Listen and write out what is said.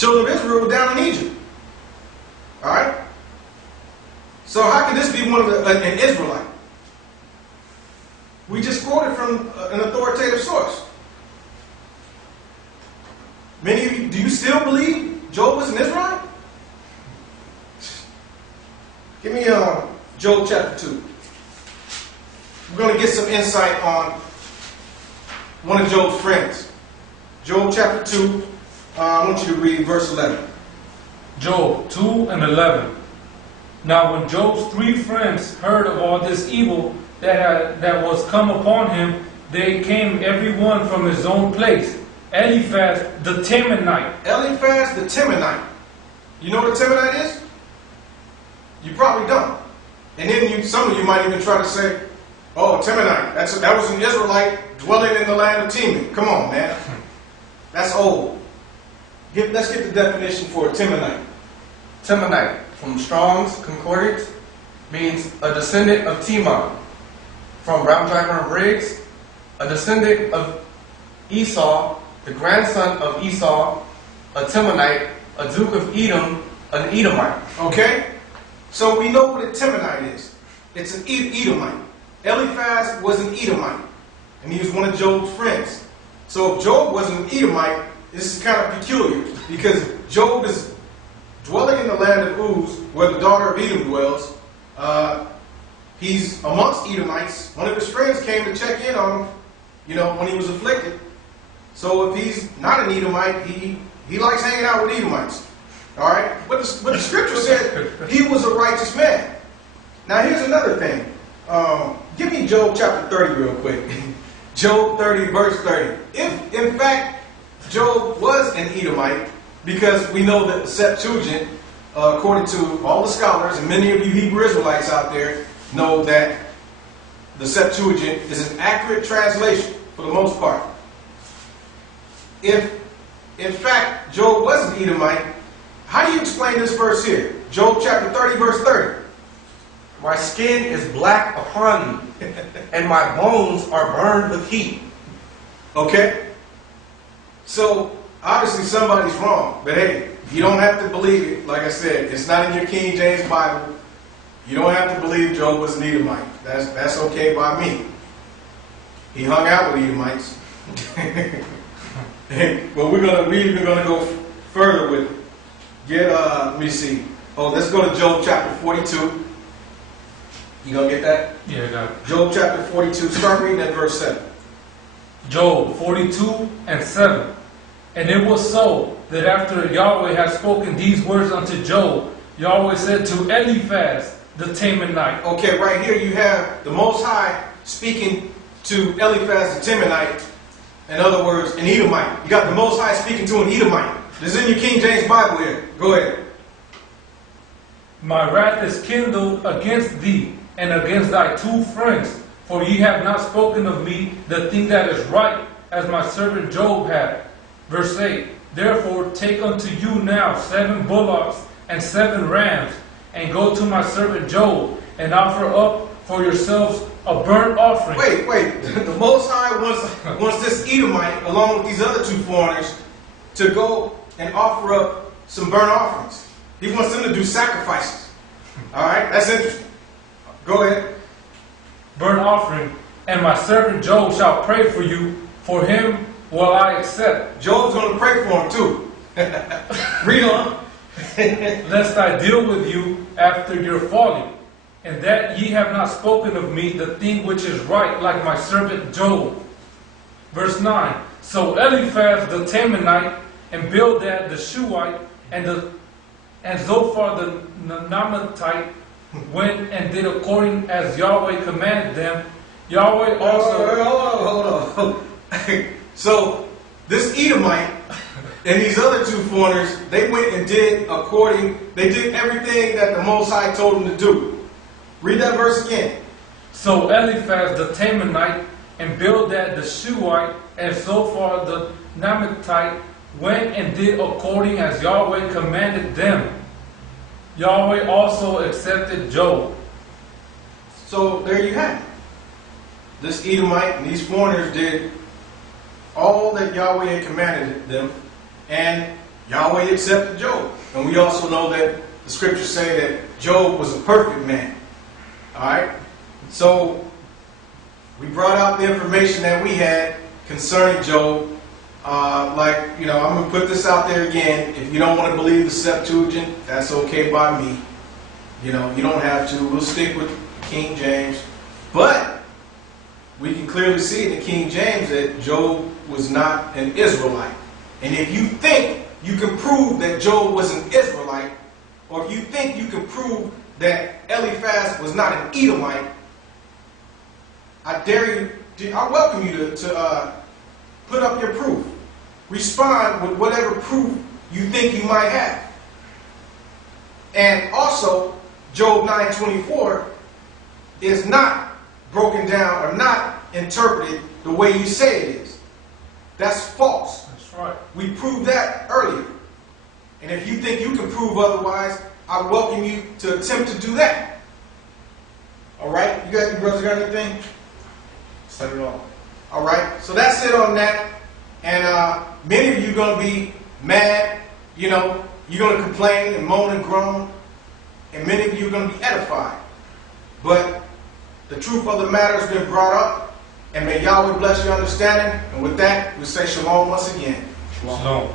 children of Israel were down in Egypt. All right? So how can this be an Israelite? We just quoted from an authoritative source. Many of you, do you still believe Job was an Israelite? Give me Job chapter 2. We're going to get some insight on one of Job's friends. Job chapter 2, I want you to read verse 11. Job 2 and 11. Now when Job's 3 friends heard of all this evil that was come upon him, they came every one from his own place. Eliphaz the Temanite. Eliphaz the Temanite. You know what a Temanite is? You probably don't. And then some of you might even try to say, oh, a Temanite, that was an Israelite dwelling in the land of Teman. Come on, man. That's old. Let's get the definition for a Temanite. Temanite, from Strong's Concordance, means a descendant of Teman. From Brown Driver and Briggs, a descendant of Esau, the grandson of Esau, a Temanite, a duke of Edom, an Edomite. Okay? So we know what a Temanite is. It's an Edomite. Eliphaz was an Edomite. And he was one of Job's friends. So if Job was an Edomite, this is kind of peculiar. Because Job is dwelling in the land of Uz, where the daughter of Edom dwells. He's amongst Edomites. One of his friends came to check in on him, when he was afflicted. So if he's not an Edomite, he likes hanging out with Edomites. All right? But the scripture said he was a righteous man. Now here's another thing. Give me Job chapter 30 real quick. Job 30 verse 30. If in fact Job was an Edomite, because we know that the Septuagint, according to all the scholars and many of you Hebrew Israelites out there, know that the Septuagint is an accurate translation for the most part. If in fact Job was an Edomite, how do you explain this verse here? Job chapter 30 verse 30. My skin is black upon me, and my bones are burned with heat. Okay? So, obviously somebody's wrong. But hey, you don't have to believe it. Like I said, it's not in your King James Bible. You don't have to believe Job was an Edomite. That's okay by me. He hung out with Edomites. But we're even gonna go further with it. Let me see. Let's go to Job chapter 42. You gonna get that? Yeah, I got it. Job chapter 42. Start reading at verse 7. Job 42 and 7. And it was so that after Yahweh had spoken these words unto Job, Yahweh said to Eliphaz the Temanite. Okay, right here you have the Most High speaking to Eliphaz the Temanite. In other words, an Edomite. You got the Most High speaking to an Edomite. This is in your King James Bible here. Go ahead. My wrath is kindled against thee and against thy 2 friends, for ye have not spoken of me the thing that is right, as my servant Job had. Verse 8. Therefore take unto you now 7 bullocks and 7 rams, and go to my servant Job, and offer up for yourselves a burnt offering. Wait. The Most High wants this Edomite, along with these other 2 foreigners, to go and offer up some burnt offerings. He wants them to do sacrifices. All right? That's interesting. Go ahead. Burnt offering, and my servant Job shall pray for you. For him will I accept. Job's going to pray for him too. Read on. Lest I deal with you after your folly, and that ye have not spoken of me the thing which is right, like my servant Job. Verse 9. So Eliphaz the Temanite, and Bildad the Shuhite, and Zophar the Naamathite went and did according as Yahweh commanded them. Yahweh also... Hold on. So, this Edomite and these other 2 foreigners, they went and did everything that the Most High told them to do. Read that verse again. So Eliphaz the Temanite, and Bildad the Shuhite, and Zophar the Naamathite went and did according as Yahweh commanded them. Yahweh also accepted Job. So there you have it. This Edomite and these foreigners did all that Yahweh had commanded them, and Yahweh accepted Job. And we also know that the scriptures say that Job was a perfect man. Alright? So, we brought out the information that we had concerning Job. I'm going to put this out there again. If you don't want to believe the Septuagint, that's okay by me. You don't have to. We'll stick with King James. But we can clearly see in the King James that Job was not an Israelite. And if you think you can prove that Job was an Israelite, or if you think you can prove that Eliphaz was not an Edomite, I welcome you to put up your proof. Respond with whatever proof you think you might have. And also, Job 9:24 is not broken down or not interpreted the way you say it is. That's false. That's right. We proved that earlier. And if you think you can prove otherwise, I welcome you to attempt to do that. All right? You brothers got anything? Set it off. All right? So that's it on that. And many of you are going to be mad. You're going to complain and moan and groan. And many of you are going to be edified. But the truth of the matter has been brought up. And may Yahweh bless your understanding. And with that, we say shalom once again. Shalom.